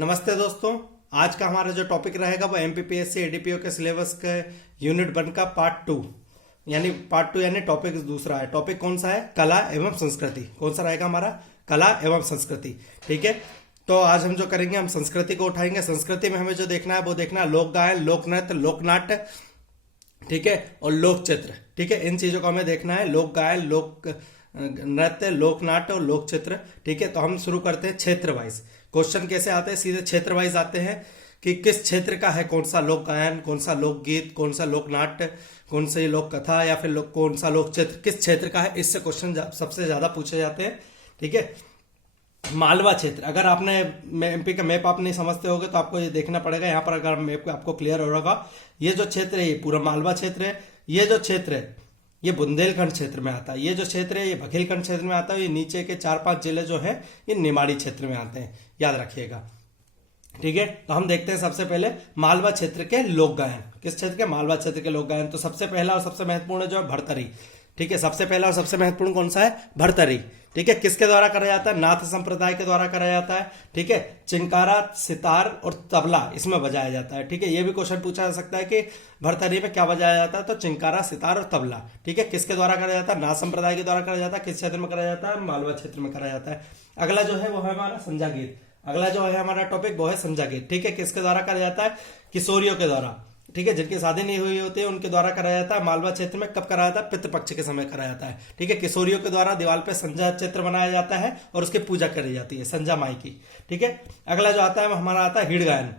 नमस्ते दोस्तों। आज का हमारा जो टॉपिक रहेगा वो एमपीपीएससी एडीपीओ के सिलेबस के यूनिट 1 का पार्ट टू यानी टॉपिक दूसरा है। टॉपिक कौन सा है? कला एवं संस्कृति। कौन सा रहेगा हमारा? कला एवं संस्कृति। ठीक है, तो आज हम जो करेंगे हम संस्कृति को उठाएंगे। संस्कृति में हमें जो देखना है वो देखना है लोक गायन, लोक नृत्य, लोक नाट्य, ठीक है, और लोक चित्र। ठीक है, इन चीजों को हमें देखना है, लोक गायन, लोक नृत्य, लोक नाट्य और लोक चित्र। ठीक है, तो हम शुरू करते हैं क्षेत्र वाइज। क्वेश्चन कैसे आते हैं? सीधे क्षेत्र वाइज आते हैं कि किस क्षेत्र का है कौन सा लोक गायन, कौन सा लोक गीत, कौन सा लोक नाट्य, कौन सी लोक कथा या फिर कौन सा लोक चित्र किस क्षेत्र का है। इससे क्वेश्चन सबसे ज्यादा पूछे जाते हैं। ठीक है, मालवा क्षेत्र, अगर आपने एमपी का मैप आप नहीं समझते होगे तो आपको ये देखना पड़ेगा। यहाँ पर अगर मैप आपको क्लियर हो होगा, ये जो क्षेत्र है ये पूरा मालवा क्षेत्र है। ये जो क्षेत्र है ये बुंदेलखंड क्षेत्र में आता है। ये जो क्षेत्र है ये बघेलखंड क्षेत्र में आता है। ये नीचे के 4-5 जिले जो है ये निमाड़ी क्षेत्र में आते हैं, याद रखिएगा। ठीक है, तो हम देखते हैं सबसे पहले मालवा क्षेत्र के लोक गायन। किस क्षेत्र के? मालवा क्षेत्र के लोक गायन। तो सबसे पहला और सबसे महत्वपूर्ण जो है भरतरी। ठीक है, सबसे पहला और सबसे महत्वपूर्ण कौन सा है? भरतरी। ठीक है, किसके द्वारा करा जाता है? नाथ संप्रदाय के द्वारा करा जाता है। ठीक है, चिंकारा, सितार और तबला इसमें बजाया जाता है। ठीक है, ये भी क्वेश्चन पूछा जा सकता है कि भरतरी में क्या बजाया जाता है, तो चिंकारा, सितार और तबला। ठीक है, किसके द्वारा करा जाता है? नाथ संप्रदाय के द्वारा करा जाता है। किस क्षेत्र में करा जाता है? मालवा क्षेत्र में करा जाता है। अगला जो है वो है हमारा संजा गीत। अगला जो है हमारा टॉपिक वो है संजा गीत। ठीक है, किसके द्वारा करा जाता है? किशोरियों के द्वारा। ठीक है, जिनकी शादी नहीं हुई होती है उनके द्वारा कराया जाता है। मालवा क्षेत्र में कब कराया जाता है? पितृपक्ष के समय कराया जाता है। ठीक है, किशोरियों के द्वारा दीवार पे संजा चित्र बनाया जाता है और उसकी पूजा करी जाती है, संजा माई की। ठीक है, अगला जो आता है हमारा आता है हिड़ गायन।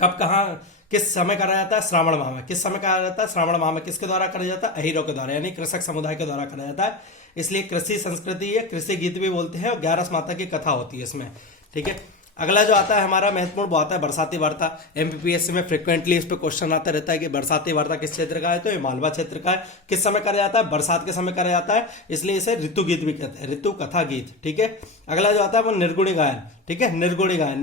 कब, कहाँ, किस समय कराया जाता है? श्रावण माह में। किस समय कराया जाता है? श्रावण माह में। किसके द्वारा कराया जाता है? अहीरों के द्वारा, यानी कृषक समुदाय के द्वारा कराया जाता है। इसलिए कृषि संस्कृति है, कृषि गीत भी बोलते हैं, और 11 माता की कथा होती है इसमें। ठीक है, अगला जो आता है हमारा महत्वपूर्ण वो आता है बरसाती वार्ता। एमपीपीएससी में फ्रिक्वेंटली इस पे क्वेश्चन आता रहता है कि बरसाती वार्ता किस क्षेत्र का है, तो ये मालवा क्षेत्र का है। किस समय करा जाता है? बरसात के समय करा जाता है, इसलिए इसे ऋतु गीत भी कहते हैं, ऋतु कथा गीत। ठीक है, अगला जो आता है वो निर्गुणी गायन। ठीक है, निर्गुणी गायन,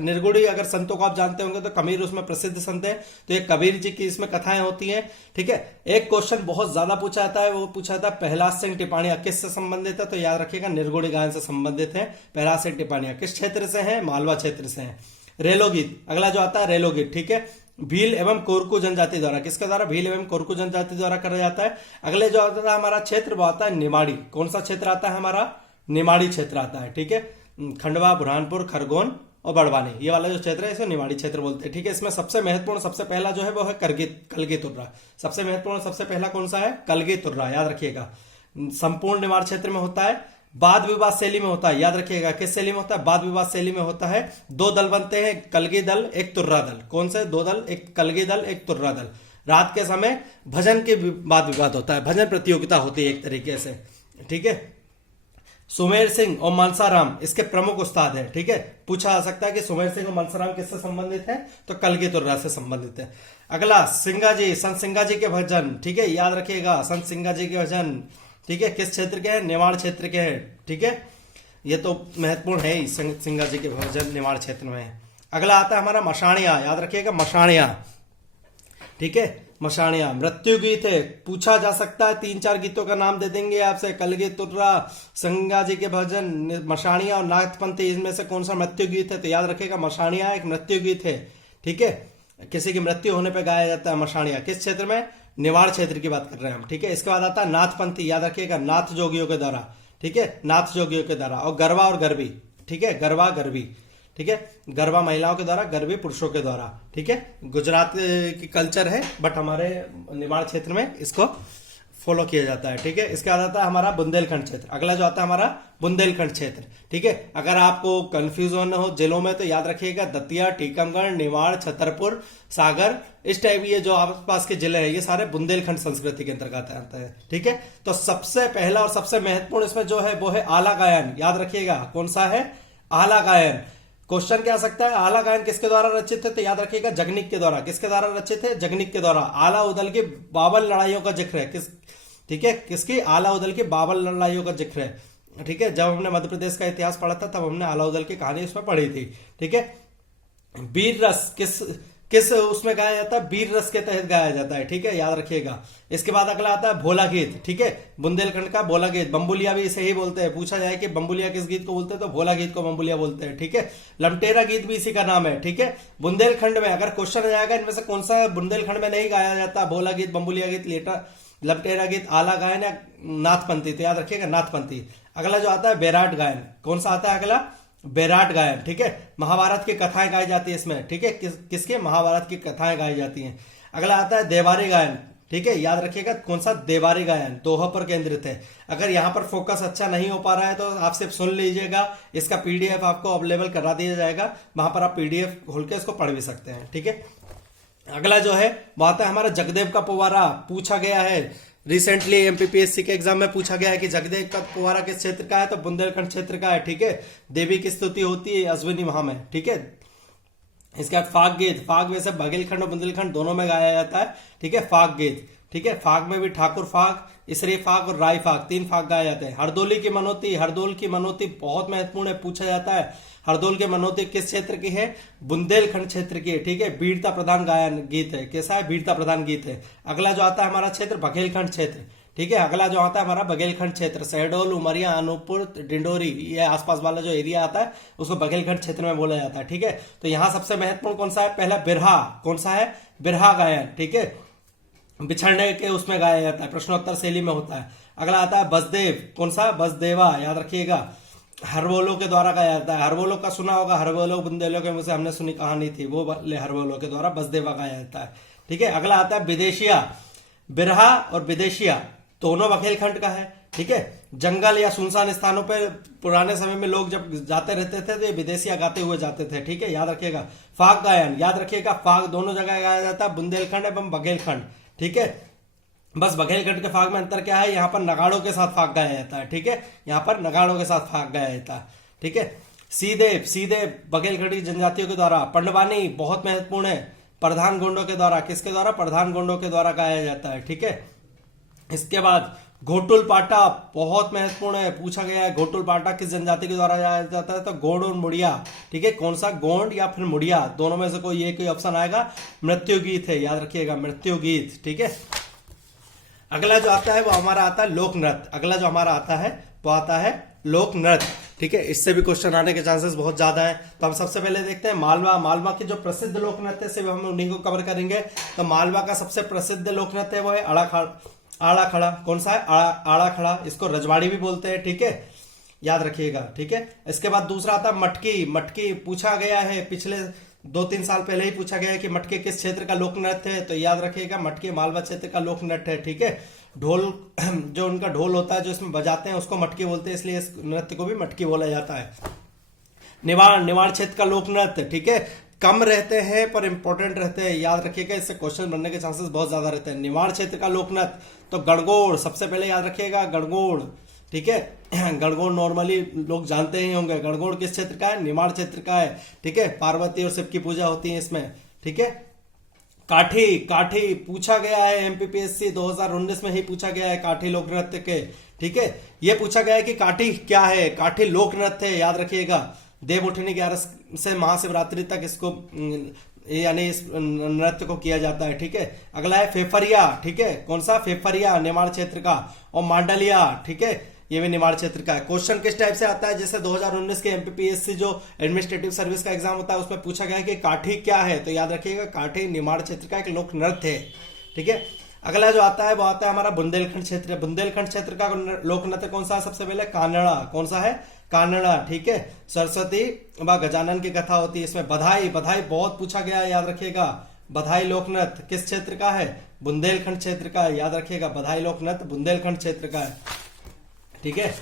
निर्गुणी अगर संतों को आप जानते होंगे तो कबीर उसमें प्रसिद्ध संत है, तो ये कबीर जी की इसमें कथाएं होती हैं। ठीक है, एक क्वेश्चन बहुत ज्यादा पूछा जाता है, वो पूछा जाता है प्रहलाद सिंह टिपाणिया किससे संबंधित है, तो याद रखिएगा निर्गुणी गायन से संबंधित है। प्रहलाद सिंह टिपाणिया किस क्षेत्र से है? मालवा क्षेत्र से है। रेलो गीत, अगला जो आता है रेलो गीत। ठीक है, भील एवं कोरकू जनजाति द्वारा। किसके द्वारा? भील एवं कोरकू जनजाति द्वारा करा जाता है। अगले जो आता है हमारा क्षेत्र वो आता है निमाड़ी। कौन सा क्षेत्र आता है हमारा? निमाड़ी क्षेत्र आता है। ठीक है, खंडवा, बुरहानपुर, खरगोन और बड़वानी, ये वाला जो क्षेत्र है इसे निमाड़ी क्षेत्र बोलते हैं। ठीक है, इसमें सबसे महत्वपूर्ण सबसे पहला जो है वो है कलगी तुर्रा। सबसे महत्वपूर्ण सबसे पहला कौन सा है? कलगी तुर्रा, याद रखिएगा। संपूर्ण निमाड़ क्षेत्र में होता है, वाद विवाद शैली में होता है, याद रखिएगा। किस शैली में होता है? वाद विवाद शैली में होता है। 2 दल बनते हैं, कलगी दल, एक तुर्रा दल। कौन से 2 दल? एक कलगी दल, एक तुर्रा दल। रात के समय भजन के वाद विवाद होता है, भजन प्रतियोगिता होती है एक तरीके से। ठीक है, सुमेर सिंह और मनसाराम इसके प्रमुख उस्ताद हैं। ठीक है, पूछा जा सकता है कि सुमेर सिंह और मनसाराम किससे संबंधित है, तो कलगी तुर्रा से संबंधित है। अगला सिंगा जी, संत सिंगा जी के भजन। ठीक है, याद रखिएगा संत सिंगा जी के भजन। ठीक है, किस क्षेत्र के हैं? निमाड़ क्षेत्र के हैं। ठीक है, ये तो महत्वपूर्ण है ही, संत सिंगा जी के भजन निमाड़ क्षेत्र में है। अगला आता है हमारा मशाणिया, याद रखिएगा मशाणिया। ठीक है, मशाणिया मृत्यु गीत है, पूछा जा सकता है। 3-4 गीतों का नाम दे देंगे आपसे, कलगी तुर्रा, संगा जी के भजन, मशाणिया और नाथपंथी, इनमें से कौन सा मृत्यु गीत है, तो याद रखिएगा मशाणिया एक मृत्यु गीत है। ठीक है, किसी की मृत्यु होने पर गाया जाता है मशाणिया। किस क्षेत्र में? निवाड़ क्षेत्र की बात कर रहे हैं हम। ठीक है, इसके बाद आता है नाथपंथी, याद रखिएगा नाथ जोगियों के द्वारा। ठीक है, नाथ जोगियों के द्वारा। और गरबा और गरबी। ठीक है, गरबा गरबी। ठीक है, गरबा महिलाओं के द्वारा, गरबी पुरुषों के द्वारा। ठीक है, गुजरात की कल्चर है बट हमारे निमाड़ क्षेत्र में इसको फॉलो किया जाता है। ठीक है, इसके बाद आता है हमारा बुंदेलखंड क्षेत्र। अगला जो आता है हमारा बुंदेलखंड क्षेत्र। ठीक है, अगर आपको कंफ्यूजन हो जिलों में तो याद रखिएगा दतिया, टीकमगढ़, निमाड़, छतरपुर, सागर, इस टाइप ये जो आसपास के जिले हैं ये सारे बुंदेलखंड संस्कृति के अंतर्गत आते हैं। ठीक है, तो सबसे पहला और सबसे महत्वपूर्ण इसमें जो है वो है आला गायन। याद रखिएगा कौन सा है? आला गायन। क्वेश्चन क्या आ सकता है? आला गायन किसके द्वारा रचित है, तो याद रखिएगा जगनिक के द्वारा। किसके द्वारा रचित है? जगनिक के द्वारा। आला उदल की 52 लड़ाइयों का जिक्र है। ठीक है, किसकी? आला उदल की 52 लड़ाइयों का जिक्र है। ठीक है, जब हमने मध्य प्रदेश का इतिहास पढ़ा था तब हमने आला उदल की कहानी उसमें पढ़ी थी। ठीक है, वीर रस किस उसमें गाया जाता है, वीर रस के तहत गाया जाता है, ठीक है, याद रखिएगा। इसके बाद अगला आता है भोला गीत, ठीक है, बुंदेलखंड का भोला गीत। बम्बुलिया भी इसे ही बोलते हैं, पूछा जाए कि बम्बुलिया किस गीत को बोलते हैं तो भोला गीत को बम्बुलिया बोलते हैं, ठीक है। लमटेरा गीत भी इसी का नाम है, ठीक है। बुंदेलखंड में अगर क्वेश्चन आ जाएगा इनमें से कौन सा बुंदेलखंड में नहीं गाया जाता, भोला गीत, बम्बुलिया गीत, लमटेरा गीत, आला गायन या नाथपंथी, तो याद रखिएगा नाथपंथी। अगला जो आता है बैराट गायन, कौन सा आता है अगला, बैराट गायन, ठीक है। महाभारत की कथाएं गाई जाती है इसमें, ठीक है, किसके, महाभारत की कथाएं गाई जाती हैं। अगला आता है देवारी गायन, ठीक है, याद रखिएगा कौन सा, देवारी गायन, दोहा पर केंद्रित है। अगर यहां पर फोकस अच्छा नहीं हो पा रहा है तो आप सिर्फ सुन लीजिएगा, इसका पीडीएफ आपको अवेलेबल करा दिया जाएगा, वहां पर आप पीडीएफ खोल के इसको पढ़ भी सकते हैं, ठीक है। अगला जो है वो आता है हमारा जगदेव का पुवारा, पूछा गया है रिसेंटली एमपीपीएससी के एग्जाम में पूछा गया है कि जगदेव का पुवारा किस क्षेत्र का है, तो बुंदेलखंड क्षेत्र का है, ठीक है। देवी की स्तुति होती है अश्विनी माह में, ठीक है। इसके बाद फाग गीत, फाग वैसे बघेलखंड और बुंदेलखंड दोनों में गाया जाता है, ठीक है, फाग गीत, ठीक है। फाग में भी ठाकुर फाग, इसरी फाग और राय फाग, 3 फाग गाए जाते हैं। हरदोली की मनोती, हरदोल की मनोती बहुत महत्वपूर्ण है, पूछा जाता है हरदोल के मनोती किस क्षेत्र की है, बुंदेलखंड क्षेत्र की है, ठीक है। वीरता प्रधान गायन गीत है, कैसा है, वीरता प्रधान गीत है। अगला जो आता है हमारा क्षेत्र बघेलखंड क्षेत्र, ठीक है। अगला जो आता है हमारा बघेलखंड क्षेत्र, शहडोल, उमरिया, अनूपपुर, डिंडोरी, ये आसपास वाला जो एरिया आता है उसको बघेलखंड क्षेत्र में बोला जाता है, ठीक है। तो यहाँ सबसे महत्वपूर्ण कौन सा है, पहला बिरहा, कौन सा है, बिरहा गायन, ठीक है, बिछड़ने के उसमें गाया जाता है, प्रश्नोत्तर शैली में होता है। अगला आता है बसदेव, कौन सा, बसदेवा, याद रखिएगा, हरवोलो के द्वारा गाया जाता है। हरवोलो का सुना होगा, हरवोलो बुंदेलो के मुझे हमने सुनी कहानी थी, वो हरवोलो के द्वारा बसदेवा गाया जाता है, ठीक है। अगला आता है विदेशिया, बिरहा और विदेशिया दोनों बघेलखंड का है, ठीक है। जंगल या सुनसान स्थानों पर पुराने समय में लोग जब जाते रहते थे तो ये विदेशिया गाते हुए जाते थे, ठीक है, याद रखिएगा। फाग गायन, याद रखिएगा, फाग दोनों जगह गाया जाता है, बुंदेलखंड एवं बघेलखंड, ठीक है। बस बघेलखंड के फाग में अंतर क्या है, यहाँ पर नगाड़ों के साथ फाग गाया जाता है, ठीक है, यहाँ पर नगाड़ों के साथ फाग गाया जाता है, ठीक है। सीधे सीधे बघेलखंड की जनजातियों के द्वारा। पंडवानी बहुत महत्वपूर्ण है, प्रधान गोंडों के द्वारा, किसके द्वारा, प्रधान गोंडों के द्वारा गाया जाता है, ठीक है। इसके बाद घोटुल पाटा बहुत महत्वपूर्ण है, पूछा गया है घोटुल पाटा किस जनजाति के द्वारा गाया जाता है, तो गोंड और मुड़िया, ठीक है, कौन सा, गोंड या फिर मुड़िया, दोनों में से कोई ऑप्शन आएगा। मृत्यु गीत है, याद रखिएगा, मृत्यु गीत, ठीक है। अगला जो आता है वो हमारा आता है लोक नृत्य, अगला जो हमारा आता है वो आता है लोक नृत्य, ठीक है। इससे भी क्वेश्चन आने के चांसेस बहुत ज्यादा है। तो हम सबसे पहले देखते हैं मालवा, मालवा के जो प्रसिद्ध लोक नृत्य से हम उन्हीं को कवर करेंगे। तो मालवा का सबसे प्रसिद्ध लोक नृत्य है वो है आड़ा खड़ा, कौन सा है, आड़ा खड़ा, इसको रजवाड़ी भी बोलते हैं, ठीक है, याद रखिएगा, ठीक है। इसके बाद दूसरा आता है मटकी, मटकी पूछा गया है पिछले 2-3 साल पहले ही पूछा गया है कि मटके किस क्षेत्र का लोक नृत्य है, तो याद रखिएगा मटके मालवा क्षेत्र का लोक नृत्य है, ठीक है। ढोल, जो उनका ढोल होता है जो इसमें बजाते हैं उसको मटकी बोलते हैं, इसलिए इस नृत्य को भी मटकी बोला जाता है। निवाड़, निवाड़ क्षेत्र का लोक नृत्य, ठीक है, कम रहते हैं पर इंपॉर्टेंट रहते हैं, याद रखिएगा, इससे क्वेश्चन बनने के चांसेस बहुत ज्यादा रहते हैं। निवाड़ क्षेत्र का लोक नृत्य, तो गणगौर सबसे पहले याद रखिएगा, गणगौर, ठीक है, गणगौर नॉर्मली लोग जानते ही होंगे। गणगौर किस क्षेत्र का है, निमाड़ क्षेत्र का है, ठीक है। पार्वती और शिव की पूजा होती है इसमें, ठीक है। काठी, काठी पूछा गया है एमपीपीएससी 2019 में ही पूछा गया है काठी लोक नृत्य के, ठीक है। ये पूछा गया है कि काठी क्या है, काठी लोक नृत्य है, याद रखिएगा। देव उठनी 11 से महाशिवरात्रि तक इसको यानी इस नृत्य को किया जाता है, ठीक है। अगला है फेफरिया, ठीक है, कौन सा, फेफरिया निमाड़ क्षेत्र का। और मांडलिया, ठीक है, ये भी निमाड़ क्षेत्र का है। क्वेश्चन किस टाइप से आता है, जैसे 2019 के एमपीपीएससी जो एडमिनिस्ट्रेटिव सर्विस का एग्जाम होता है उसमें पूछा गया है कि काठी क्या है, तो याद रखिएगा काठी निमाड़ क्षेत्र का एक लोक नृत्य है, ठीक है। अगला जो आता है वो आता है हमारा बुंदेलखंड क्षेत्र। बुंदेलखंड क्षेत्र का लोक नृत्य कौन सा है, सबसे पहले कानड़ा, कौन सा है, कानड़ा, ठीक है। सरस्वती व गजानन की कथा होती है इसमें। बधाई, बधाई बहुत पूछा गया है, याद रखिएगा। बधाई लोक नृत्य किस क्षेत्र का है, बुंदेलखंड क्षेत्र का है, याद रखिएगा। बधाई लोक नृत्य बुंदेलखंड क्षेत्र का है, ठीक है।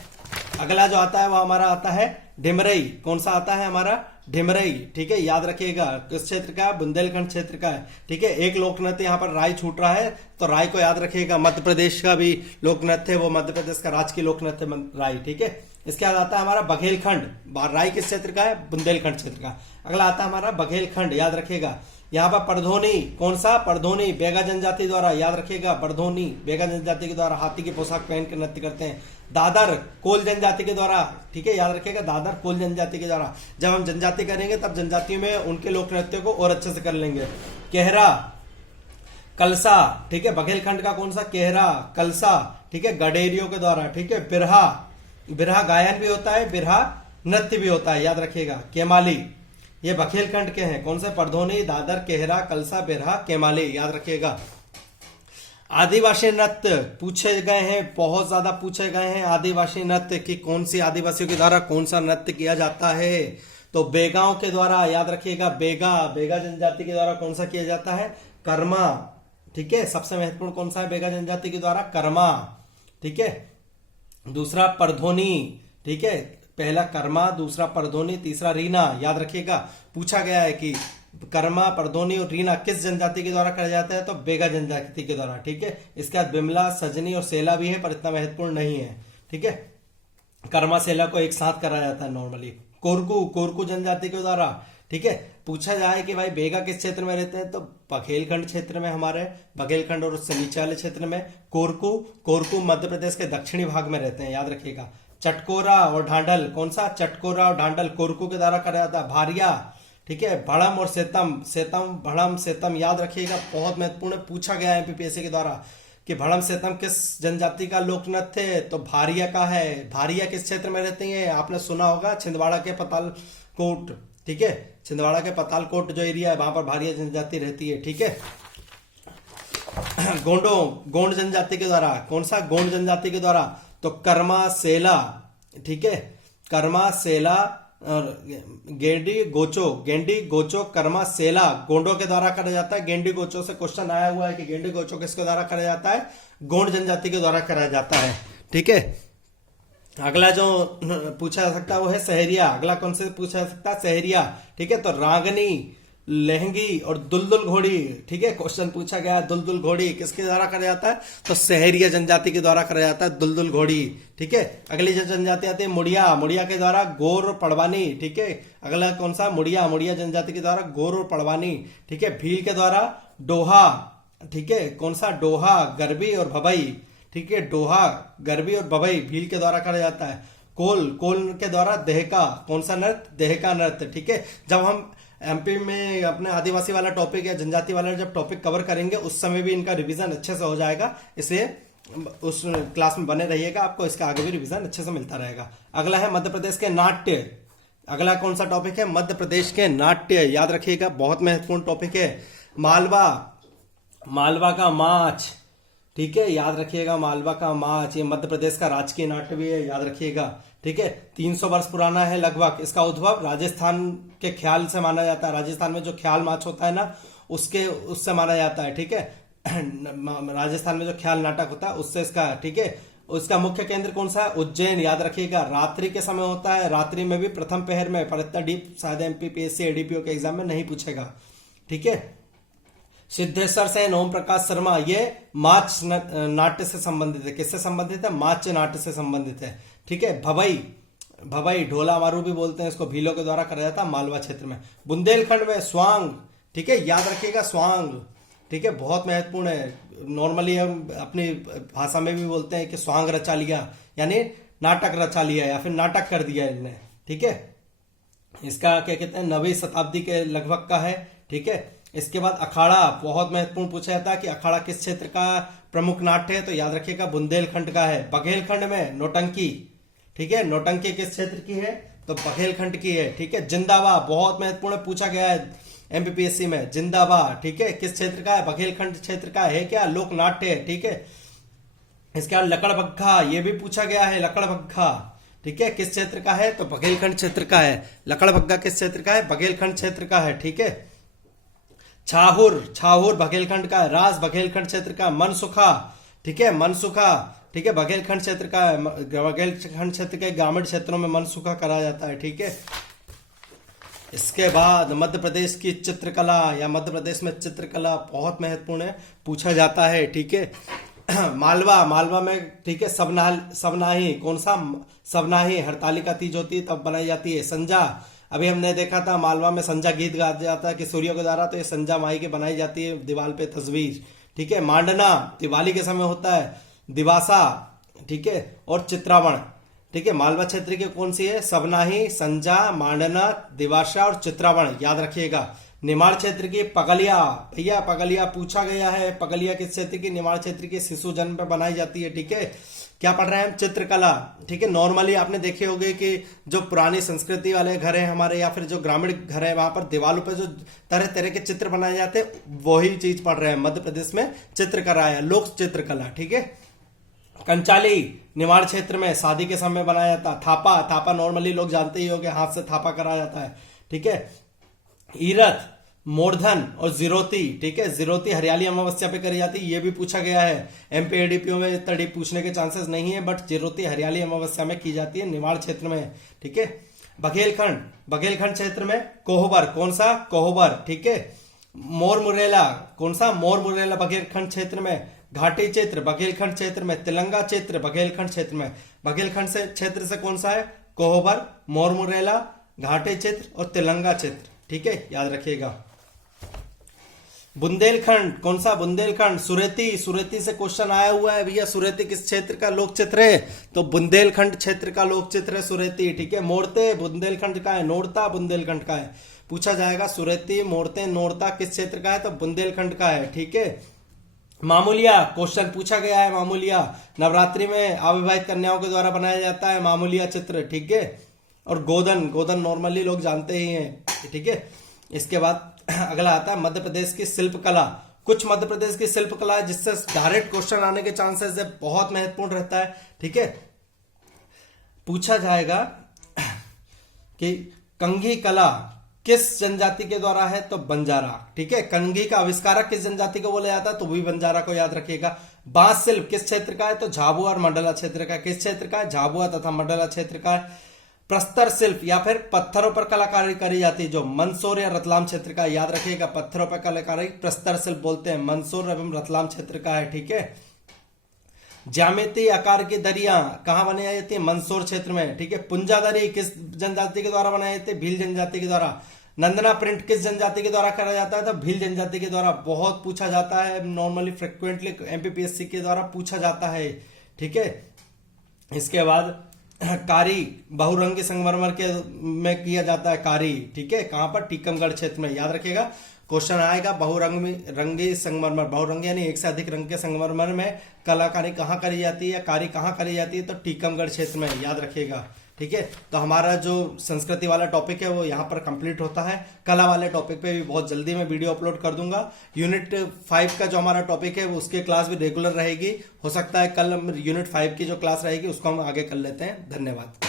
अगला जो आता है वो हमारा आता है ढिमरई, कौन सा आता है हमारा, ढिमरई, ठीक है, याद रखिएगा। किस क्षेत्र का, बुंदेलखंड क्षेत्र का है, ठीक है। एक लोक नृत्य यहाँ पर राय छूट रहा है, तो राय को याद रखिएगा। मध्य प्रदेश का भी लोक नृत्य है, वो मध्य प्रदेश का राजकीय लोक नृत्य राय, ठीक है। इसके बाद आता है हमारा बघेलखंड, राई किस क्षेत्र का है, बुंदेलखंड क्षेत्र का। अगला आता है हमारा बघेलखंड, याद रखिएगा। यहाँ पर परधोनी, कौन सा, परधोनी बेगा जनजाति द्वारा, याद रखिएगा, परधोनी बेगा जनजाति के द्वारा हाथी की पोशाक पहन कर नृत्य करते हैं। दादर कोल जनजाति के द्वारा, ठीक है, याद रखिएगा, दादर कोल जनजाति के द्वारा। जब हम जनजाति करेंगे तब जनजातियों में उनके लोक नृत्य को और अच्छे से कर लेंगे। केहरा, कलसा, ठीक है, बघेलखंड का कौन सा, केहरा, कलसा, ठीक है, गडेरियों के द्वारा, ठीक है। बिरहा, बिरहा गायन भी होता है, बिरहा नृत्य भी होता है, याद रखिएगा। केमाली, ये बघेलखंड के हैं, कौन से, परधोनी, दादर, केहरा, कलसा, बिरहा, केमाली, याद रखिएगा। आदिवासी नृत्य पूछे गए हैं, बहुत ज्यादा पूछे गए हैं आदिवासी नृत्य कि कौन सी आदिवासियों के द्वारा कौन सा नृत्य किया जाता है, तो बेगाओं के द्वारा, याद रखिएगा, बेगा जनजाति के द्वारा कौन सा किया जाता है, कर्मा, ठीक है, सबसे महत्वपूर्ण कौन सा है बेगा जनजाति के द्वारा, कर्मा, ठीक है। दूसरा परधोनी, ठीक है, पहला कर्मा, दूसरा परधोनी, तीसरा रीना, याद रखिएगा। पूछा गया है कि कर्मा, परधोनी और रीना किस जनजाति के द्वारा करा जाता है, तो बेगा जनजाति के द्वारा, ठीक है। इसके बाद बिमला, सजनी और सेला भी है पर इतना महत्वपूर्ण नहीं है, ठीक है। कर्मा सेला को एक साथ करा जाता है नॉर्मली। कोरकू जनजाति के द्वारा, ठीक है। पूछा जाए कि भाई बेगा किस क्षेत्र में रहते हैं, तो बघेलखंड क्षेत्र में, हमारे बघेलखंड और उससे नीचे वाले क्षेत्र में। कोरकू मध्य प्रदेश के दक्षिणी भाग में रहते हैं, याद रखिएगा। चटकोरा और ढांडल, कौन सा, चटकोरा और ढांडल कोरकू के द्वारा करा जाता है। भारिया, ठीक है, भड़म और सेतम, भड़म सेतम, याद रखिएगा, बहुत महत्वपूर्ण पूछा गया है एमपीपीएससी के द्वारा कि भड़म सेतम किस जनजाति का लोक नृत्य है, तो भारिया का है। भारिया किस क्षेत्र में रहते हैं, आपने सुना होगा, छिंदवाड़ा के पतालकोट, ठीक है, छिंदवाड़ा के पतालकोट जो एरिया है वहां पर भारिया जनजाति रहती है, ठीक है। गोंड जनजाति के द्वारा, कौन सा, गोंड जनजाति के द्वारा, तो कर्मा सेला, ठीक है, कर्मा सेला और गेंडी गोचो कर्मा सेला गोंडों के द्वारा करा जाता है। गेंडी गोचो से क्वेश्चन आया हुआ है कि गेंडी गोचो किसके द्वारा करा जाता है, गोंड जनजाति के द्वारा करा जाता है, ठीक है। अगला जो पूछा जा सकता है वो है सहरिया। अगला कौन से पूछा जा सकता है, सहरिया, ठीक है। तो रागनी, लहंगी और दुलदुल घोड़ी, ठीक है, क्वेश्चन पूछा गया दुलदुल घोड़ी किसके द्वारा करा जाता है, तो सहरिया जनजाति के द्वारा करा जाता है दुलदुल घोड़ी, ठीक है। अगली जो जनजाति आती है मुड़िया के द्वारा गोर पड़वानी, ठीक है। अगला कौन सा, मुड़िया जनजाति के द्वारा गोर और पड़वानी, ठीक है। भील के द्वारा डोहा, ठीक है, कौन सा, डोहा, गरबी और भभई, ठीक है, डोहा, गरबी और भभई भील के द्वारा करा जाता है। कोल के द्वारा देहका, कौन सा नृत्य, देहका नृत्य, ठीक है। जब हम एमपी में अपने आदिवासी वाला टॉपिक या जनजाति वाला जब टॉपिक कवर करेंगे उस समय भी इनका रिवीजन अच्छे से हो जाएगा, इसलिए उस क्लास में बने रहिएगा, आपको इसका आगे भी रिवीजन अच्छे से मिलता रहेगा। अगला है मध्य प्रदेश के नाट्य। अगला कौन सा टॉपिक है, मध्य प्रदेश के नाट्य, याद रखिएगा, बहुत महत्वपूर्ण टॉपिक है। मालवा का माछ, ठीक है, याद रखिएगा, मालवा का माछ, ये मध्य प्रदेश का राजकीय नाट्य भी है, याद रखिएगा, ठीक है। 300 वर्ष पुराना है लगभग। इसका उद्भव राजस्थान के ख्याल से माना जाता है, राजस्थान में जो ख्याल माछ होता है ना उससे माना जाता है, ठीक है। राजस्थान में जो ख्याल नाटक होता है उससे इसका, ठीक है। उसका मुख्य केंद्र कौन सा है, उज्जैन, याद रखिएगा। रात्रि के समय होता है, रात्रि में भी प्रथम पहर में, पर इतना डीप शायद एमपीपीएससी एडीपीओ के एग्जाम में नहीं पूछेगा, ठीक है। सिद्धेश्वर सेन, ओम प्रकाश शर्मा, ये माच नाट्य से संबंधित है। किससे संबंधित है, माच नाट्य से संबंधित है, ठीक है। भवई ढोला मारू भी बोलते हैं इसको, भीलों के द्वारा करा जाता है मालवा क्षेत्र में। बुंदेलखंड में स्वांग, ठीक है, याद रखिएगा, स्वांग, ठीक है, बहुत महत्वपूर्ण है। नॉर्मली हम अपनी भाषा में भी बोलते हैं कि स्वांग रचा लिया, यानी नाटक रचा लिया या फिर नाटक कर दिया इनने, ठीक है। इसका क्या कहते हैं, 9वीं शताब्दी के लगभग का है, ठीक है। इसके बाद अखाड़ा, बहुत महत्वपूर्ण पूछा जाता है कि अखाड़ा किस क्षेत्र का प्रमुख नाट्य है, तो याद रखिएगा बुंदेलखंड का है। बघेलखंड में नौटंकी, ठीक है, नौटंकी किस क्षेत्र की है, तो बघेलखंड की है, ठीक है। जिंदाबा, बहुत महत्वपूर्ण पूछा गया है एमपीपीएससी में, जिंदाबा, ठीक है, किस क्षेत्र का है, बघेलखंड क्षेत्र का है, क्या लोक नाट्य है, ठीक है। इसके बाद लकड़बग्घा, ये भी पूछा गया है, लकड़बग्घा, ठीक है, किस क्षेत्र का है, तो बघेलखंड क्षेत्र का है। लकड़बग्घा किस क्षेत्र का है, बघेलखंड क्षेत्र का है, ठीक है। छाहुर बघेलखंड का है। रास बघेलखंड क्षेत्र का। मनसुखा, ठीक है, मनसुखा, ठीक है, बघेलखंड क्षेत्र का है। बघेलखंड क्षेत्र के ग्रामीण क्षेत्रों में मनसुखा करा जाता है, ठीक है। इसके बाद मध्य प्रदेश की चित्रकला या मध्य प्रदेश में चित्रकला बहुत महत्वपूर्ण है, पूछा जाता है, ठीक है। मालवा, मालवा में ठीक है सबनाही, कौन सा सबनाही, हरतालिका तीज होती है तब बनाई जाती है। संजा, अभी हमने देखा था मालवा में संजा गीत गाया जाता है कि सूर्य के द्वारा, तो ये संजा माई की बनाई जाती है दीवार पे तस्वीर, ठीक है। मांडना दिवाली के समय होता है। दिवासा, ठीक है, और चित्रावण, ठीक है। मालवा क्षेत्र की कौन सी है? सबनाही, संजा, मांडना, दिवासा और चित्रावण, याद रखिएगा। निमाड़ क्षेत्र की पगलिया, भैया पगलिया पूछा गया है, पगलिया किस क्षेत्र की? निमाड़ क्षेत्र की शिशु जन्म पे बनाई जाती है, ठीक है। क्या पढ़ रहे हैं हम? चित्रकला, ठीक है। नॉर्मली आपने देखे होंगे कि जो पुरानी संस्कृति वाले घर हैं हमारे, या फिर जो ग्रामीण घर है, वहां पर दीवारों पर जो तरह तरह के चित्र बनाए जाते हैं, वही चीज पढ़ रहे हैं। मध्य प्रदेश में चित्रकला है, लोक चित्रकला, ठीक है। कंचाली निमाड़ क्षेत्र में शादी के समय बनाया जाता है। थापा, थापा नॉर्मली लोग जानते ही होंगे, हाथ से थापा कराया जाता है, ठीक है। ईरथ, मोरधन और जिरोती, ठीक है। जिरोती हरियाली अमावस्या पे करी जाती है, ये भी पूछा गया है। एमपी एडीपीओ में तड़ी पूछने के चांसेस नहीं है, बट जिरोती हरियाली अमावस्या में की जाती है, निमाड़ क्षेत्र में, ठीक है। बघेलखंड, बघेलखंड क्षेत्र में कोहबर, कौन सा? कोहबर, ठीक है। मोर मुरेला, कौन सा? मोर मुरेला बघेलखंड क्षेत्र में। घाटी क्षेत्र बघेलखंड क्षेत्र में। तिलंगा क्षेत्र बघेलखंड क्षेत्र में। बघेलखंड से क्षेत्र से कौन सा है? कोहबर, मोर मुरेला, घाटी क्षेत्र और तिलंगा क्षेत्र, ठीक है, याद रखिएगा। बुंदेलखंड, कौन सा? बुंदेलखंड। सुरेती, सुरेती से क्वेश्चन आया हुआ है भैया, सुरेती किस क्षेत्र का लोक चित्र है? तो बुंदेलखंड क्षेत्र का लोक चित्र है सुरेती, ठीक है। मोड़ते बुंदेलखंड का है, नोरता बुंदेलखंड का है, पूछा जाएगा। सुरेती, मोड़ते, नोरता किस क्षेत्र का है? तो बुंदेलखंड का है, ठीक है। मामूलिया, क्वेश्चन पूछा गया है। मामूलिया नवरात्रि में अविवाहित कन्याओं के द्वारा बनाया जाता है मामूलिया चित्र, ठीक है। और गोदन, गोदन नॉर्मली लोग जानते ही हैं, ठीक है। इसके बाद अगला आता है मध्य प्रदेश की शिल्पकला। कुछ मध्य प्रदेश की शिल्पकला है जिससे डायरेक्ट क्वेश्चन आने के चांसेस है, बहुत महत्वपूर्ण रहता है, ठीक है। पूछा जाएगा कि कंघी कला किस जनजाति के द्वारा है? तो बंजारा, ठीक है। कंघी का आविष्कारक किस जनजाति को बोला जाता है? तो भी बंजारा को याद रखिएगा। बांस शिल्प किस क्षेत्र का है? तो झाबुआ और मंडला क्षेत्र का। किस क्षेत्र का है? झाबुआ तथा मंडला क्षेत्र का है। प्रस्तर शिल्प या फिर पत्थरों पर कलाकारी करी जाती है, जो मंदसौर या रतलाम क्षेत्र का, याद रखिएगा। पत्थरों पर कलाकारी प्रस्तर शिल्प बोलते हैं, मंदसौर एवं रतलाम क्षेत्र का है, ठीक है। ज्यामिति आकार की दरियां कहां बनाई जाती है? मंदसौर क्षेत्र में, ठीक है। पुंजादरी किस जनजाति के द्वारा बनाई जाती है? भील जनजाति के द्वारा। नंदना प्रिंट किस जनजाति के द्वारा करा जाता है? तो भील जनजाति के द्वारा। बहुत पूछा जाता है, नॉर्मली फ्रिक्वेंटली एमपीपीएससी के द्वारा पूछा जाता है, ठीक है। इसके बाद कारी बहुरंगी संगमरमर के में किया जाता है कारी, ठीक है। कहां पर? टीकमगढ़ क्षेत्र में, याद रखिएगा। क्वेश्चन आएगा बहुरंगी संगमरमर, बहुरंगी यानी एक से अधिक रंग के संगमरमर में कलाकारी कहाँ करी जाती है, कारी कहाँ करी जाती है? तो टीकमगढ़ क्षेत्र में, याद रखिएगा, ठीक है। तो हमारा जो संस्कृति वाला टॉपिक है वो यहाँ पर कंप्लीट होता है। कला वाले टॉपिक पे भी बहुत जल्दी मैं वीडियो अपलोड कर दूंगा। यूनिट 5 का जो हमारा टॉपिक है वो उसकी क्लास भी रेगुलर रहेगी। हो सकता है कल यूनिट 5 की जो क्लास रहेगी उसको हम आगे कर लेते हैं। धन्यवाद।